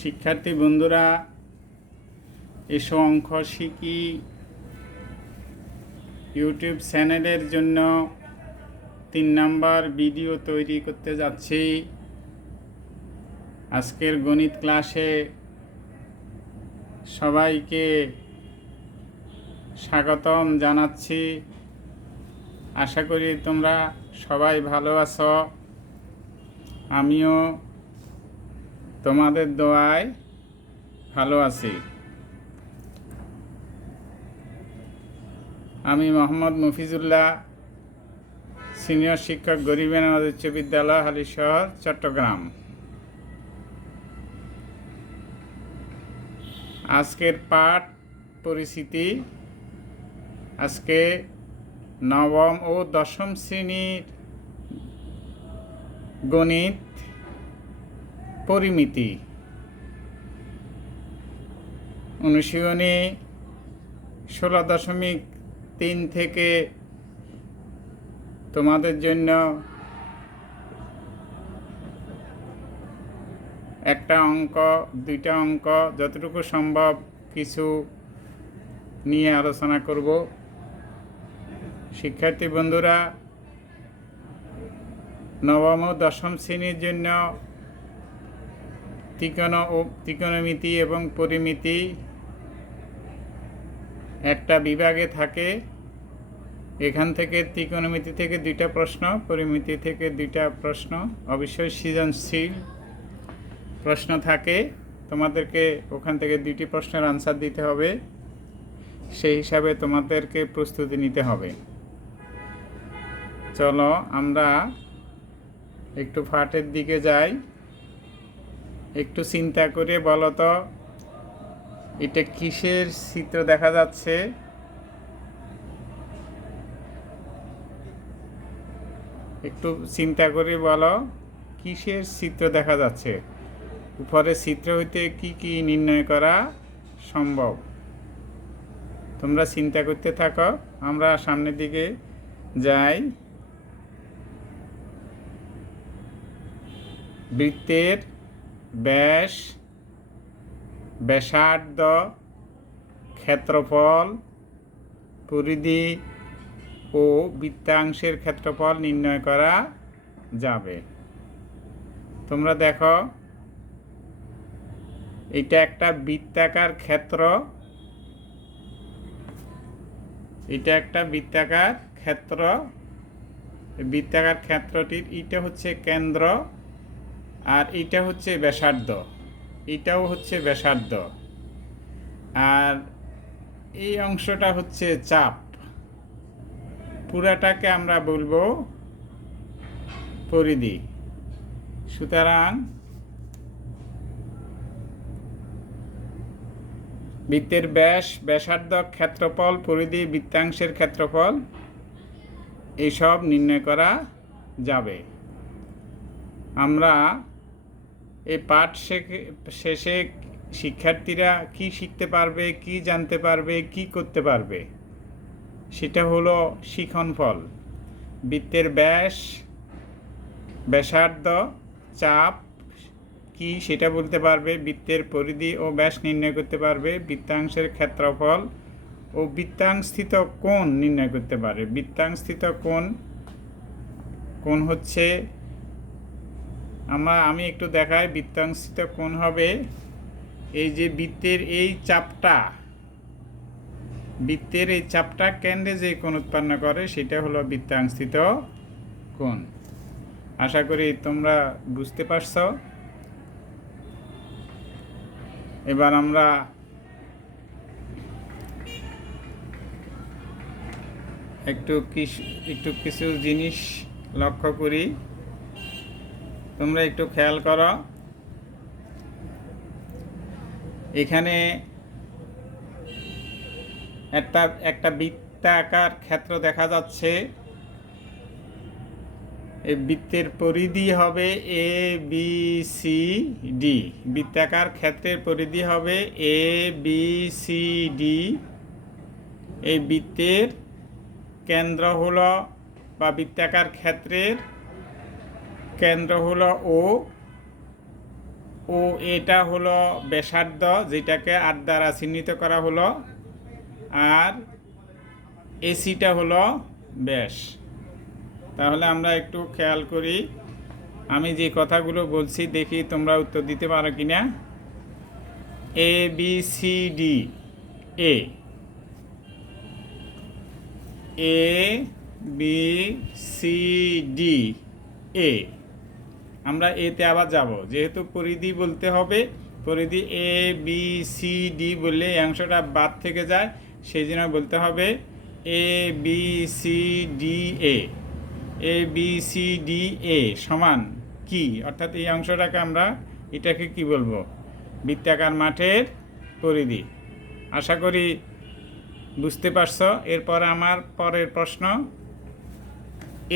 শিক্ষার্থী বন্ধুরা, এসো অঙ্ক শিখি ইউটিউব চ্যানেলের জন্য 3 নাম্বার ভিডিও তৈরি করতে যাচ্ছি। আজকের গণিত ক্লাসে সবাইকে স্বাগতম জানাচ্ছি। আশা করি তোমরা সবাই ভালো আছো। আমিও তোমাদের দোয়ায় ভালো আছি। আমি মোহাম্মদ মফিজুল্লাহ, সিনিয়র শিক্ষক, গরিবের নওয়াজ উচ্চ বিদ্যালয়, হালিশহর, চট্টগ্রাম। আজকের পাঠ পরিচিতি। আজকে নবম ও দশম শ্রেণীর গণিত পরিমিতি অনুশীলনী 16.3 থেকে তোমাদের জন্য একটা অঙ্ক, 2টা অঙ্ক, যতটুকু সম্ভব কিছু নিয়ে আলোচনা করব। শিক্ষার্থী বন্ধুরা, নবম ও দশম শ্রেণীর জন্য ত্রিকোণমিতি এবং পরিমিতি একটা বিভাগে থাকে। এখান থেকে ত্রিকোণমিতি থেকে 2টা প্রশ্ন, পরিমিতি থেকে 2টা প্রশ্ন, অবশ্যই সৃজনশীল প্রশ্ন থাকে। তোমাদেরকে ওখান থেকে 2টি প্রশ্নের আনসার দিতে হবে। সেই হিসাবে তোমাদেরকে প্রস্তুতি নিতে হবে। চলো আমরা একটু পাঠের দিকে যাই। একটু চিন্তা করে বলো তো, এটা কিসের চিত্র দেখা যাচ্ছে? একটু চিন্তা করে বলো, কিসের চিত্র দেখা যাচ্ছে? উপরে চিত্র হইতে কি কি নির্ণয় করা সম্ভব? তোমরা চিন্তা করতে থাকো, আমরা সামনের দিকে যাই। বৃত্তের ব্যাস, ব্যাসার্ধ, ক্ষেত্রফল, পরিধি ও বৃত্তাংশের ক্ষেত্রফল নির্ণয় করা যাবে। তোমরা দেখো, এটা একটা বৃত্তাকার ক্ষেত্র। এটা একটা বৃত্তাকার ক্ষেত্র। বৃত্তাকার ক্ষেত্রটির এটা হচ্ছে কেন্দ্র, আর এটা হচ্ছে ব্যাসার্ধ। এটাও হচ্ছে ব্যাসার্ধ, আর এই অংশটা হচ্ছে চাপ। পুরাটাকে আমরা বলবো পরিধি। সুতরাং বৃত্তের ব্যাস, ব্যাসার্ধ, ক্ষেত্রফল, পরিধি, বৃত্তাংশের ক্ষেত্রফল এইসব নির্ণয় করা যাবে। আমরা এই পাঠ শেষে শিক্ষার্থীরা কি শিখতে পারবে, কি জানতে পারবে, কি করতে পারবে, সেটা হলো শিক্ষণফল। বৃত্তের ব্যাস, ব্যাসার্ধ, চাপ কি সেটা বলতে পারবে, বৃত্তের পরিধি ও ব্যাস নির্ণয় করতে পারবে, বৃত্তাংশের ক্ষেত্রফল ও বৃত্তাংশস্থিত কোণ নির্ণয় করতে পারবে। বৃত্তাংশস্থিত কোণ হচ্ছে, আমি একটু দেখাই। বৃত্তাংশস্থিত কোণ হবে এই যে বৃত্তের এই চাপটা কেন্দ্রে যে কোণ উৎপন্ন করে, সেটা হলো বৃত্তাংশস্থিত কোণ। আশা করি তোমরা বুঝতে পারছ। এবার আমরা একটু কিছু জিনিস লক্ষ্য করি। তোমরা একটু খেয়াল করো, এখানে একটা বৃত্তাকার ক্ষেত্র দেখা যাচ্ছে। এই বৃত্তের পরিধি হবে এ বি সি ডি। বৃত্তাকার ক্ষেত্রের পরিধি হবে এ বি সি ডি। এই বৃত্তের কেন্দ্র হলো, বা বৃত্তাকার ক্ষেত্রের কেন্দ্র হলো ও, ও এটা হলো ব্যাসার্ধ, যেটাকে আর দ্বারা চিহ্নিত করা হলো, আর এসিটা হলো ব্যাস। তাহলে আমরা একটু খেয়াল করি, আমি যে কথাগুলো বলছি দেখি তোমরা উত্তর দিতে পারো কি না। এ B C D, A A B C D, এ। আমরা এতে আবার যাব, যেহেতু পরিধি বলতে হবে, পরিধি এ বি সি ডি বললে এই অংশটা বাদ থেকে যায়, সেই জন্য বলতে হবে A B C D A. A B C D A সমান কি, অর্থাৎ এই অংশটাকে আমরা এটাকে কি বলবো, বৃত্তাকার মাঠের পরিধি। আশা করি বুঝতে পারছো। এরপর আমার পরের প্রশ্ন,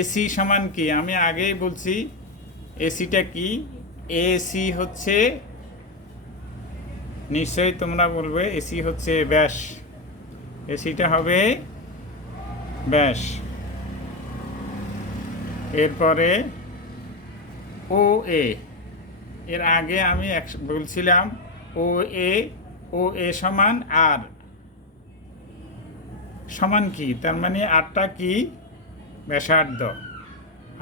এসি সমান কি। আমি আগেই বলছি এসিটা কি। এসি হচ্ছে, নিশ্চয়ই তোমরা বলবে এসি হচ্ছে ব্যাস, এসিটা হবে ব্যাস। এরপরে ও এ, এর আগে আমি বলছিলাম ও এ সমান আর সমান কি, তার মানে আরটা কি, ব্যাসার্ধ,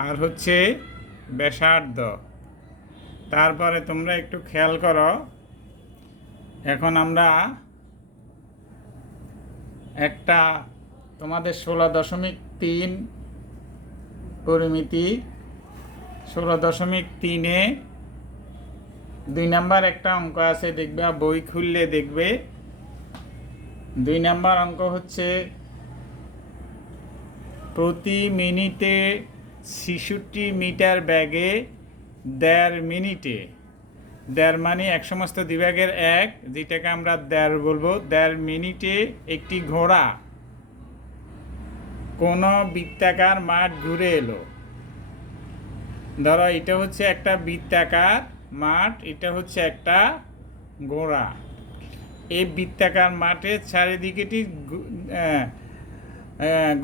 আর হচ্ছে ব্যাসার্ধ। তারপরে তোমরা একটু খেয়াল করো, এখন আমরা একটা তোমাদের 16.3 পরিমিতি, 16.3-এ 2 নাম্বার একটা অঙ্ক আছে, দেখবে বই খুললে দেখবে। 2 নাম্বার অঙ্ক হচ্ছে প্রতি মিনিটে 66 মিটার ব্যাগে 1.5 মিনিটে, 1.5 মানে এক সমস্ত দ্বিভাগের 1, যেটাকে আমরা 1.5 বলবো, 1.5 মিনিটে একটি ঘোড়া কোনো বৃত্তাকার মাঠ ঘুরে এলো। ধরো এটা হচ্ছে একটা বৃত্তাকার মাঠ, এটা হচ্ছে একটা ঘোড়া। এই বৃত্তাকার মাঠের চারিদিকেটি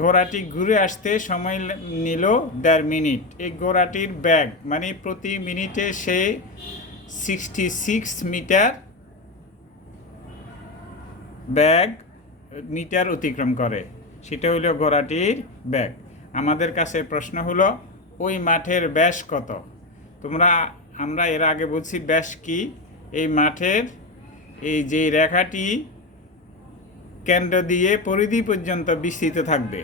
ঘোড়াটি ঘুরে আসতে সময় নিল 1.5 মিনিট। এই ঘোড়াটির ব্যাগ মানে প্রতি মিনিটে সে 66 মিটার ব্যাগ মিটার অতিক্রম করে, সেটা হলো ঘোড়াটির ব্যাগ। আমাদের কাছে প্রশ্ন হলো ওই মাঠের ব্যাস কত। আমরা এর আগে বলছি ব্যাস কি, এই মাঠের এই যে রেখাটি কেন্দ্র দিয়ে পরিধি পর্যন্ত বিস্তৃত থাকবে,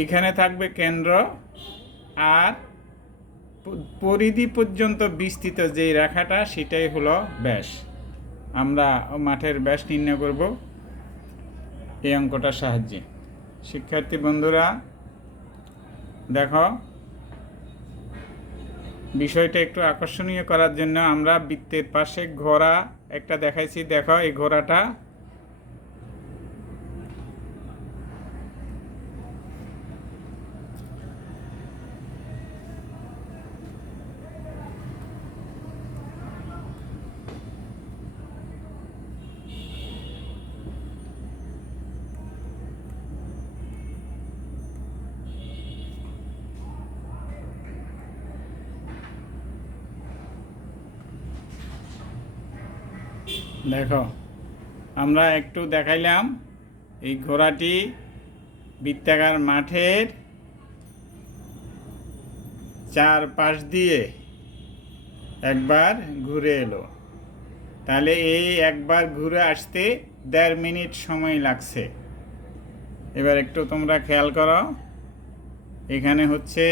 এইখানে থাকবে কেন্দ্র, আর পরিধি পর্যন্ত বিস্তৃত যে রেখাটা সেটাই হলো ব্যাস। আমরা মাঠের ব্যাস নির্ণয় করব এই অঙ্কটার সাহায্যে। শিক্ষার্থী বন্ধুরা দেখো, বিষয়টা একটু আকর্ষণীয় করার জন্য আমরা বৃত্তের পাশে ঘোড়া একটা দেখাইছি। দেখো এই ঘোড়াটা দেখো, আমরা একটু দেখাইলাম এই ঘোড়াটি বৃত্তাকার মাঠের চারপাশ দিয়ে একবার ঘুরে এলো। তাহলে এই একবার ঘুরে আসতে 1.5 মিনিট সময় লাগছে। এবার একটু তোমরা খেয়াল করো, এখানে হচ্ছে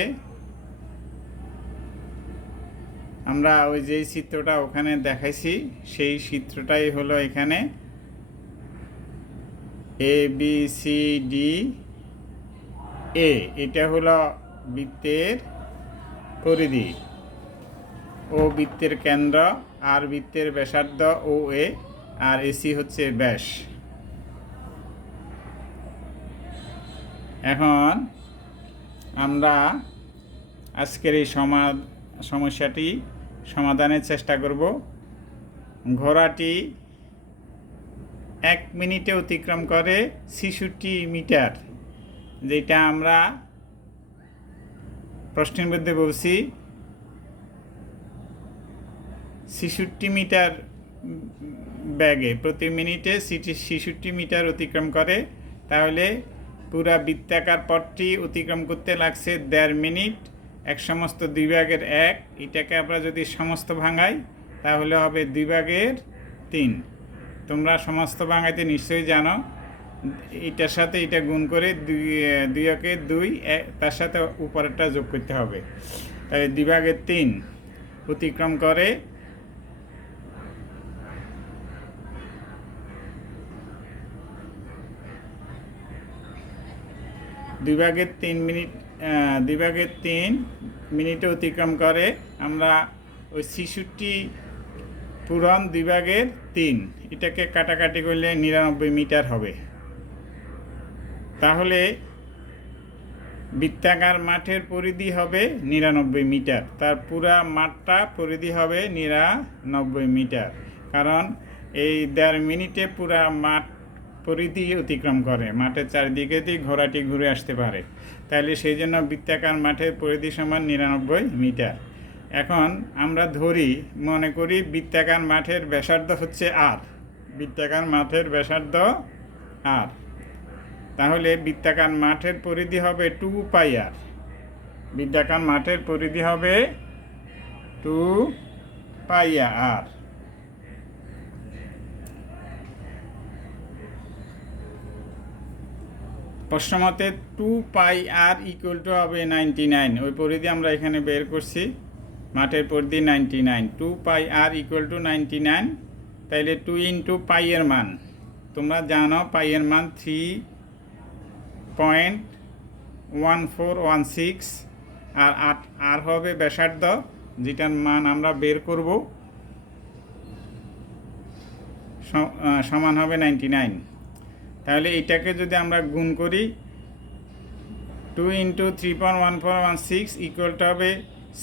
আমরা ওই যে চিত্রটা ওখানে দেখাইছি সেই চিত্রটাই হলো এখানে এ বি সি ডি এ। এটা হলো বৃত্তের পরিধি, ও বৃত্তের কেন্দ্র, আর বৃত্তের ব্যাসার্ধ ও এ, আর এসি হচ্ছে ব্যাস। এখন আমরা আজকের এই সমস্যাটি সমাধানের চেষ্টা করব। ঘোড়াটি 1 মিনিটে অতিক্রম করে 66 মিটার, যেটা আমরা প্রশ্নের মধ্যে বলছি 66 মিটার ব্যাগে প্রতি মিনিটে 66 মিটার অতিক্রম করে, তাহলে পুরা বৃত্তাকার পথটি অতিক্রম করতে লাগছে 1.5 মিনিট। এক সমস্ত 2 ভাগের 1, এটাকে আমরা যদি সমস্ত ভাঙাই তাহলে হবে 2 ভাগের 3। তোমরা সমস্ত ভাঙাইতে নিশ্চয়ই জানো, এটার সাথে এটা গুণ করে 2 একে 2, তার সাথে উপরেরটা যোগ করতে হবে, তাই 2 ভাগের 3 অতিক্রম করে। দুই ভাগের 3 মিনিটে অতিক্রম করে। আমরা ওই 66 পূরণ 2 ভাগের 3 এটাকে কাটাকাটি করলে 99 মিটার হবে। তাহলে বৃত্তাকার মাঠের পরিধি হবে 99 মিটার, তার পুরা মাঠটা পরিধি হবে 99 মিটার, কারণ এই 1.5 মিনিটে পুরা মাঠ পরিধি অতিক্রম করে, মাঠের চারিদিকে দিয়ে ঘোড়াটি ঘুরে আসতে পারে, তাহলে সেই জন্য বৃত্তাকার মাঠের পরিধি সমান 99 মিটার। এখন আমরা মনে করি বৃত্তাকার মাঠের ব্যাসার্ধ হচ্ছে আর, বৃত্তাকার মাঠের ব্যাসার্ধ আর, তাহলে বৃত্তাকার মাঠের পরিধি হবে 2 পাই আর, বৃত্তাকার মাঠের পরিধি হবে 2 পাই আর। প্রশ্নমতে 2 পাই আর ইকুয়াল টু হবে 99, ওই পরিধি আমরা এখানে বের করছি, মাঠের পরিধি 99, 2 পাই আর ইকুয়াল টু 99, তাইলে 2 ইন্টু পাই এর মান তোমরা জানো, পাই এর মান 3.1416, আর আর হবে ব্যাসার্ধ, যেটার মান আমরা বের করব, সমান হবে 99। তাহলে এটাকে যদি আমরা গুণ করি, 2 ইন্টু 3.1416 ইকুয়াল টু হবে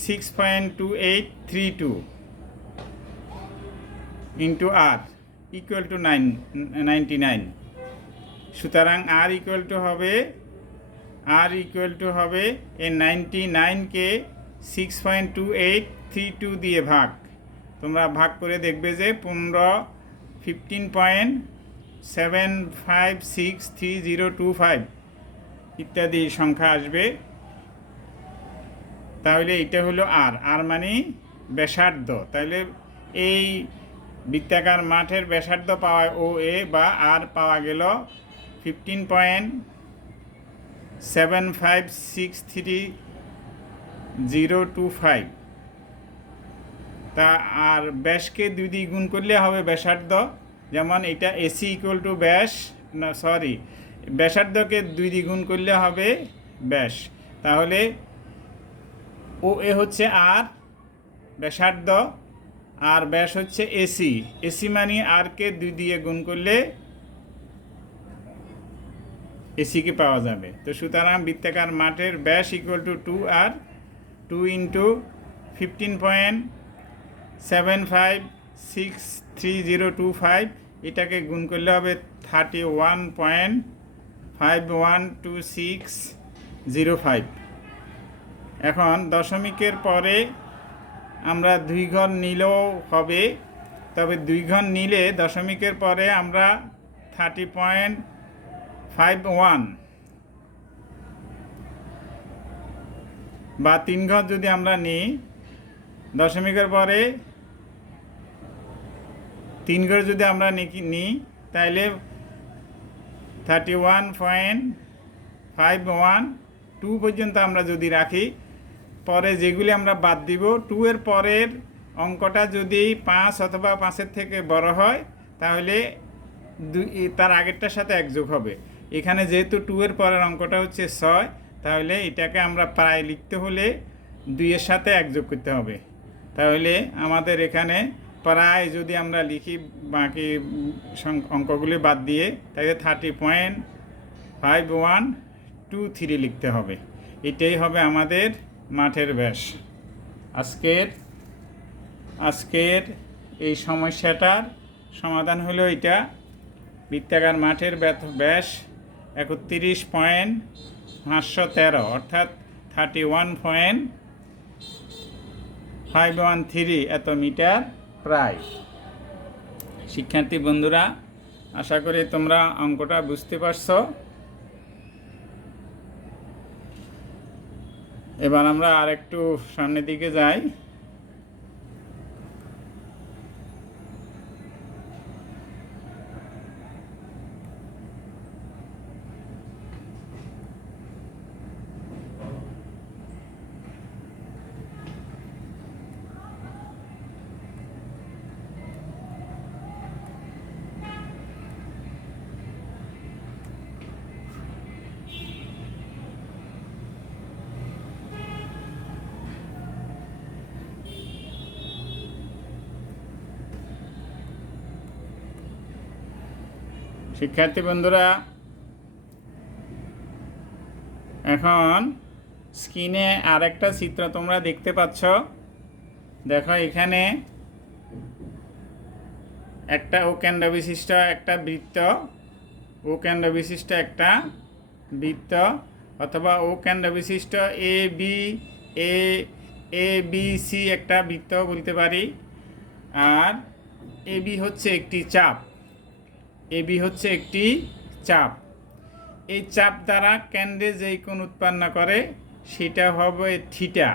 6.2832 ইন্টু আর ইকুয়াল টু 99। সুতরাং আর ইকুয়াল টু হবে এই 99কে 6.2832 দিয়ে ভাগ, তোমরা ভাগ করে দেখবে যে 15.75633025 ইত্যাদি সংখ্যা আসবে। তাহলে এটা হলো আর মানে ব্যাসার্ধ। তাহলে এই বৃত্তাকার মাঠের ব্যাসার্ধ পাওয়া ও এ বা আর পাওয়া গেল 15.75633025। তা আর ব্যাসকে 2 দিয়ে গুণ করলে হবে ব্যাসার্ধ, যেমন এটা এসি ইকুয়াল টু ব্যাসার্ধকে 2 দিয়ে গুণ করলে হবে ব্যাস। তাহলে ও এ হচ্ছে আর ব্যাসার্ধ, আর ব্যাস হচ্ছে এসি মানে আরকে 2 দিয়ে গুণ করলে এসিকে পাওয়া যাবে। তো সুতরাং বৃত্তাকার মাঠের ব্যাস ইকুয়াল টু 2 আর, 2 ইন্টু 15.75633025, এটাকে গুণ করলে হবে 31.512605। এখন দশমিকের পরে আমরা 2 ঘর নিলেও হবে, তবে 2 ঘর নিলে দশমিকের পরে আমরা 30.51 বা 3 ঘর যদি আমরা নিই, দশমিকের পরে 3 ঘর যদি আমরা নিই তাহলে 31.512 পর্যন্ত আমরা যদি রাখি, পরে যেগুলি আমরা বাদ দিব, 2 এর পরের অঙ্কটা যদি 5 অথবা 5-এর থেকে বড় হয় তাহলে তার আগেরটার সাথে 1 যোগ হবে। এখানে যেহেতু 2 এর পরের অঙ্কটা হচ্ছে 6, তাহলে এটাকে আমরা প্রায় লিখতে হলে 2 এর সাথে 1 যোগ করতে হবে। তাহলে আমাদের এখানে প্রায় যদি আমরা লিখি বাকি অঙ্কগুলি বাদ দিয়ে, তাহলে 30.5123 লিখতে হবে। এটাই হবে আমাদের মাঠের ব্যাস। আজকের এই সমস্যাটার সমাধান হলো এটা। বৃত্তাকার মাঠের ব্যাস 31.513 অর্থাৎ 31.513 এত মিটার, প্রায়। শিক্ষার্থী বন্ধুরা, আশা করি তোমরা অঙ্কটা বুঝতে পারছো। এবার আমরা আরেকটু সামনের দিকে যাই। শিক্ষার্থী বন্ধুরা, এখন স্ক্রিনে আরেকটা চিত্র তোমরা দেখতে পাচ্ছ। দেখো, এখানে একটা ও কেন্দ্র বিশিষ্ট একটা বৃত্ত, ও কেন্দ্র বিশিষ্ট একটা বৃত্ত, অথবা ও কেন্দ্র বিশিষ্ট এ বি সি একটা বৃত্ত বলতে পারি। আর এ বি হচ্ছে একটি চাপ, এবি হচ্ছে একটি চাপ। এই চাপ দ্বারা কেন্দ্রে যেই কোণ উৎপন্ন করে সেটা হবে থিটা।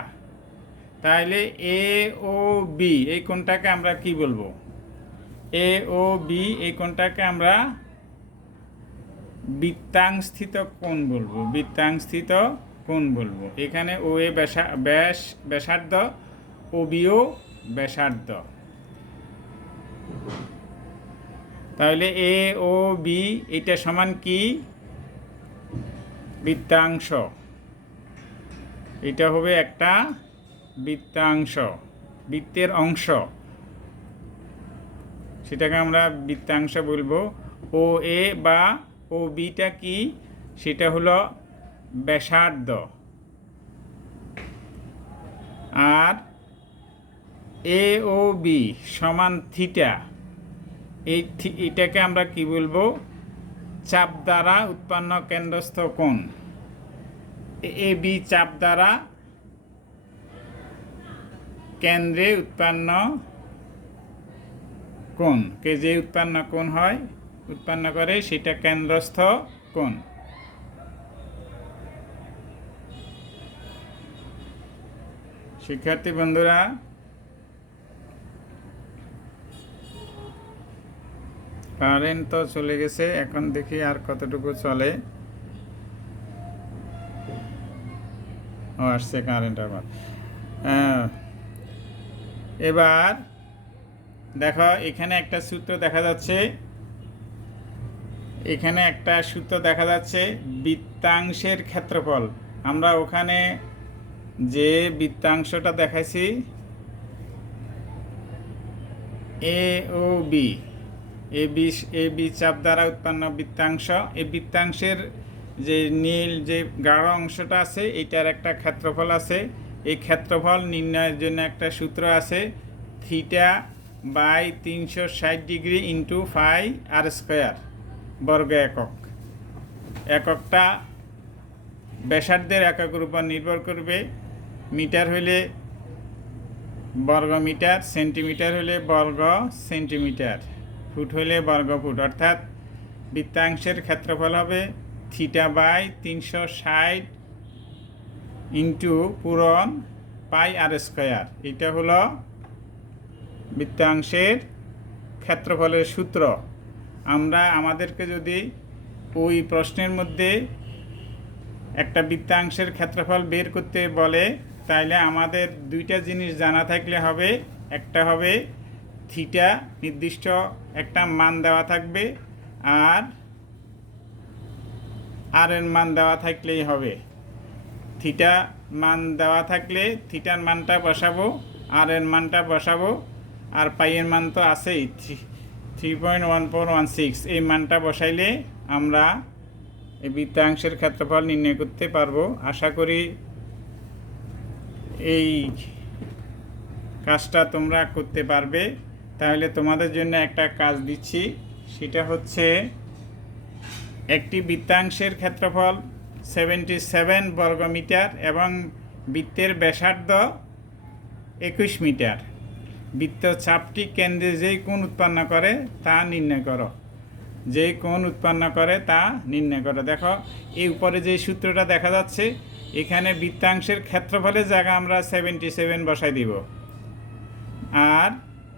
তাহলে এ ও বি এই কোণটাকে আমরা কি বলবো? এ ও বি এই কোণটাকে আমরা বৃত্তাংশস্থিত কোণ বলবো, বৃত্তাংশস্থিত কোণ বলবো। এখানে ও এ ব্যাসার্ধ, ও বিও ব্যাসার্ধ। তাহলে এ ও বি এটা সমান কি? বৃত্তাংশ। এটা হবে একটা বৃত্তাংশ, বৃত্তের অংশ, সেটাকে আমরা বৃত্তাংশ বলবো। ও এ বা ও বিটা কি? সেটা হলো ব্যাসার্ধ। আর এ ও বি সমান থিটা, এটাকে আমরা কি বলবো? চাপ দ্বারা উৎপন্ন কেন্দ্রস্থ কোণ। এ বি চাপ দ্বারা কেন্দ্রে উৎপন্ন কোণ, কে যে উৎপন্ন কোণ হয়, উৎপন্ন করে সেটা কেন্দ্রস্থ কোণ। শিক্ষার্থী বন্ধুরা, কারেন্ট তো চলে গেছে, এখন দেখি আর কতটুকু চলে। ও আসছে কারেন্ট আবার। এবার দেখো, এখানে একটা সূত্র দেখা যাচ্ছে, এখানে একটা সূত্র দেখা যাচ্ছে বৃত্তাংশের ক্ষেত্রফল। আমরা ওখানে যে বৃত্তাংশটা দেখাইছি এ ও বি, এ বি চাপ দ্বারা উৎপন্ন বৃত্তাংশ, এই বৃত্তাংশের যে নীল যে গাঢ় অংশটা আছে এটার একটা ক্ষেত্রফল আছে। এই ক্ষেত্রফল নির্ণয়ের জন্য একটা সূত্র আছে, theta by 360 degree into phi আর স্কোয়ার বর্গ একক। এককটা ব্যাসার্ধের এককের উপর নির্ভর করবে। মিটার হলে বর্গ মিটার, সেন্টিমিটার হলে বর্গ সেন্টিমিটার, ফুট হলে বর্গ ফুট। অর্থাৎ বৃত্তাংশের ক্ষেত্রফল হবে থিটা বাই 360 ইন্টু পূরণ পাই আর স্কোয়ার। এটা হলো বৃত্তাংশের ক্ষেত্রফলের সূত্র। আমরা আমাদেরকে যদি ওই প্রশ্নের মধ্যে একটা বৃত্তাংশের ক্ষেত্রফল বের করতে বলে, তাইলে আমাদের দুইটা জিনিস জানা থাকলে হবে। একটা হবে থিটা নির্দিষ্ট একটা মান দেওয়া থাকবে, আর এর মান দেওয়া থাকলেই হবে। থিটা মান দেওয়া থাকলে থিটার মানটা বসাবো, আর এর মানটা বসাবো, আর পাইয়ের মান তো আছেই 3.1416। এই মানটা বসাইলে আমরা এই বৃত্তাংশের ক্ষেত্রফল নির্ণয় করতে পারবো। আশা করি এই কাজটা তোমরা করতে পারবে। তাহলে তোমাদের জন্য একটা কাজ দিচ্ছি, সেটা হচ্ছে একটি বৃত্তাংশের ক্ষেত্রফল 77 বর্গমিটার এবং বৃত্তের ব্যাসার্ধ 21 মিটার। বৃত্তচাপটি কেন্দ্রে যেই কোণ উৎপন্ন করে তা নির্ণয় করো। যেই কোণ উৎপন্ন করে তা নির্ণয় করো। দেখো এই উপরে যে সূত্রটা দেখা যাচ্ছে, এখানে বৃত্তাংশের ক্ষেত্রফলের জায়গা আমরা 77 বসাই দিব, আর